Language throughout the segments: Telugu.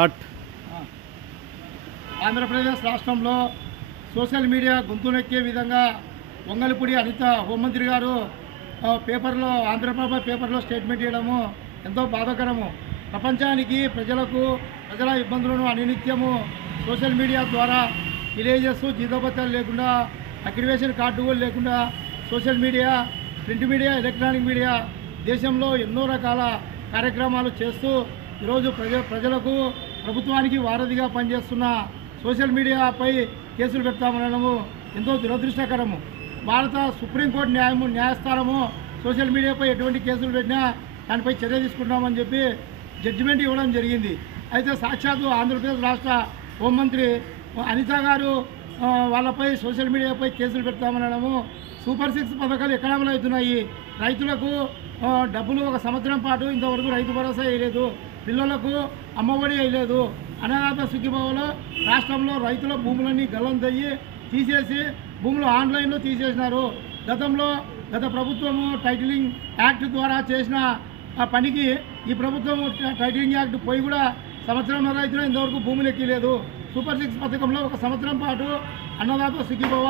స్టార్ట్. ఆంధ్రప్రదేశ్ రాష్ట్రంలో సోషల్ మీడియా గొంతునెక్కే విధంగా వంగలపూడి అనిత హోంమంత్రి గారు పేపర్లో ఆంధ్రప్రభ పేపర్లో స్టేట్మెంట్ ఇవ్వడము ఎంతో బాధాకరము. ప్రపంచానికి ప్రజల ఇబ్బందులను అనునిత్యము సోషల్ మీడియా ద్వారా తెలియజేస్తూ జీతభత్యాలు లేకుండా అక్రివేషన్ కార్డు కూడా లేకుండా social media, print media, electronic media దేశంలో ఎన్నో రకాల కార్యక్రమాలు చేస్తూ ఈరోజు ప్రజలకు ప్రభుత్వానికి వారధిగా పనిచేస్తున్న సోషల్ మీడియాపై కేసులు పెడతామనడము ఎంతో దురదృష్టకరము. భారత సుప్రీంకోర్టు న్యాయస్థానము సోషల్ మీడియాపై ఎటువంటి కేసులు పెట్టినా దానిపై చర్య తీసుకుంటామని చెప్పి జడ్జిమెంట్ ఇవ్వడం జరిగింది. అయితే సాక్షాత్తు ఆంధ్రప్రదేశ్ రాష్ట్ర హోంమంత్రి అనిత గారు వాళ్ళపై సోషల్ మీడియాపై కేసులు పెడతామనడము, సూపర్ 6 పథకాలు ఎక్కడ అమలు అవుతున్నాయి, రైతులకు డబ్బులు 1 సంవత్సరం పాటు ఇంతవరకు రైతు భరోసా వేయలేదు, పిల్లలకు అమ్మఒడి వేయలేదు, అన్నదాత సుఖీభావలో రాష్ట్రంలో రైతుల భూములన్నీ గల్లంతయ్యి తీసేసి భూములు ఆన్లైన్లో తీసేసినారు. గత ప్రభుత్వము టైటిలింగ్ యాక్ట్ ద్వారా చేసిన ఆ పనికి ఈ ప్రభుత్వం టైటిలింగ్ యాక్ట్ పోయి కూడా సంవత్సరంన్నర రైతులు ఇంతవరకు భూములు ఎక్కలేదు. సూపర్ 6 పథకంలో 1 సంవత్సరం పాటు అన్నదాత సుఖీభావ,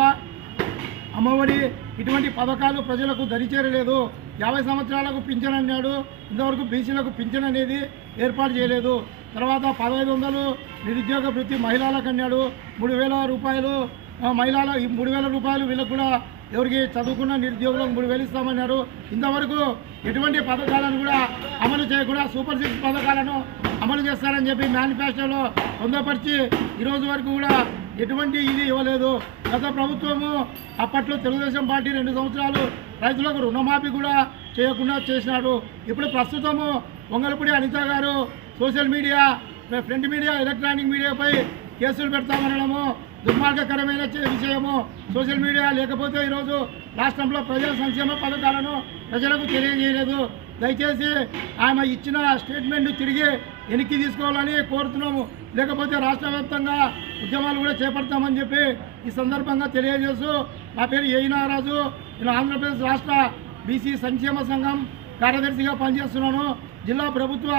అమ్మఒడి ఇటువంటి పథకాలు ప్రజలకు దరిచేరలేదు. 50 సంవత్సరాలకు పింఛన్ అన్నాడు, ఇంతవరకు బీసీలకు పింఛన్ అనేది ఏర్పాటు చేయలేదు. తర్వాత 1500 నిరుద్యోగ వృత్తి మహిళలకు అన్నాడు, 3000 రూపాయలు మహిళల 3000 రూపాయలు వీళ్ళకు కూడా ఎవరికి చదువుకున్న నిరుద్యోగులకు 3000 ఇస్తామన్నారు. ఇంతవరకు ఎటువంటి పథకాలను కూడా అమలు చేయకుండా సూపర్ 6 పథకాలను అమలు చేస్తారని చెప్పి మేనిఫెస్టోలో పొందపరిచి ఈరోజు వరకు కూడా ఎటువంటి ఇది ఇవ్వలేదు. గత ప్రభుత్వము అప్పట్లో తెలుగుదేశం పార్టీ 2 సంవత్సరాలు రైతులకు రుణమాఫీ కూడా చేయకుండా చేసినాడు. ఇప్పుడు ప్రస్తుతము వంగలపూడి అనిత గారు social media, print media, electronic మీడియాపై కేసులు పెడతామనడము దుర్మార్గకరమైన విషయము. సోషల్ మీడియా లేకపోతే ఈరోజు రాష్ట్రంలో ప్రజల సంక్షేమ పథకాలను ప్రజలకు తెలియజేయలేదు. దయచేసి ఆమె ఇచ్చిన స్టేట్మెంట్ తిరిగి వెనక్కి తీసుకోవాలని కోరుతున్నాము. లేకపోతే రాష్ట్ర వ్యాప్తంగా ఉద్యమాలు కూడా చేపడతామని చెప్పి ఈ సందర్భంగా తెలియజేస్తూ, నా పేరు ఏ నాగరాజు, నేను ఆంధ్రప్రదేశ్ రాష్ట్ర బీసీ సంక్షేమ సంఘం కార్యదర్శిగా పనిచేస్తున్నాను. జిల్లా ప్రభుత్వ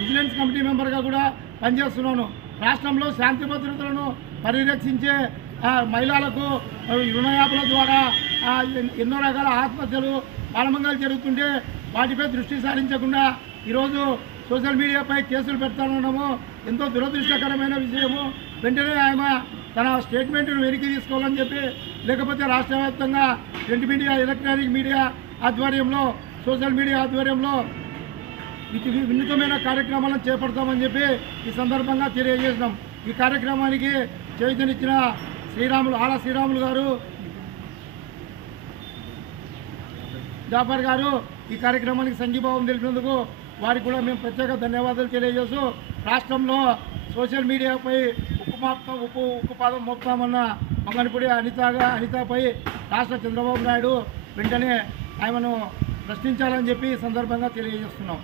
విజిలెన్స్ కమిటీ మెంబర్గా కూడా పనిచేస్తున్నాను. రాష్ట్రంలో శాంతి భద్రతలను పరిరక్షించే మహిళలకు రుణయాపుల ద్వారా ఎన్నో రకాల ఆత్మహత్యలు, మానభంగాలు జరుగుతుంటే వాటిపై దృష్టి సారించకుండా ఈరోజు సోషల్ మీడియాపై కేసులు పెడతానడము ఎంతో దురదృష్టకరమైన విషయము. వెంటనే ఆమె తన స్టేట్మెంట్ను వెనక్కి తీసుకోవాలని చెప్పి, లేకపోతే రాష్ట్ర వ్యాప్తంగా ప్రింట్ మీడియా, ఎలక్ట్రానిక్ మీడియా ఆధ్వర్యంలో, సోషల్ మీడియా ఆధ్వర్యంలో వినూత్నమైన కార్యక్రమాలను చేపడతామని చెప్పి ఈ సందర్భంగా తెలియజేసినాం. ఈ కార్యక్రమానికి చైతన్యనిచ్చిన ఆల శ్రీరాములు గారు, జాఫర్ గారు ఈ కార్యక్రమానికి సంఘీభావం తెలిపినందుకు వారికి కూడా మేము ప్రత్యేక ధన్యవాదాలు తెలియజేస్తూ, రాష్ట్రంలో సోషల్ మీడియాపై ఉక్కుపాదం మోపుతామన్న వంగలపూడి అనితపై రాష్ట్ర చంద్రబాబు నాయుడు వెంటనే ఆమెను ప్రశ్నించాలని చెప్పి ఈ సందర్భంగా తెలియజేస్తున్నాం.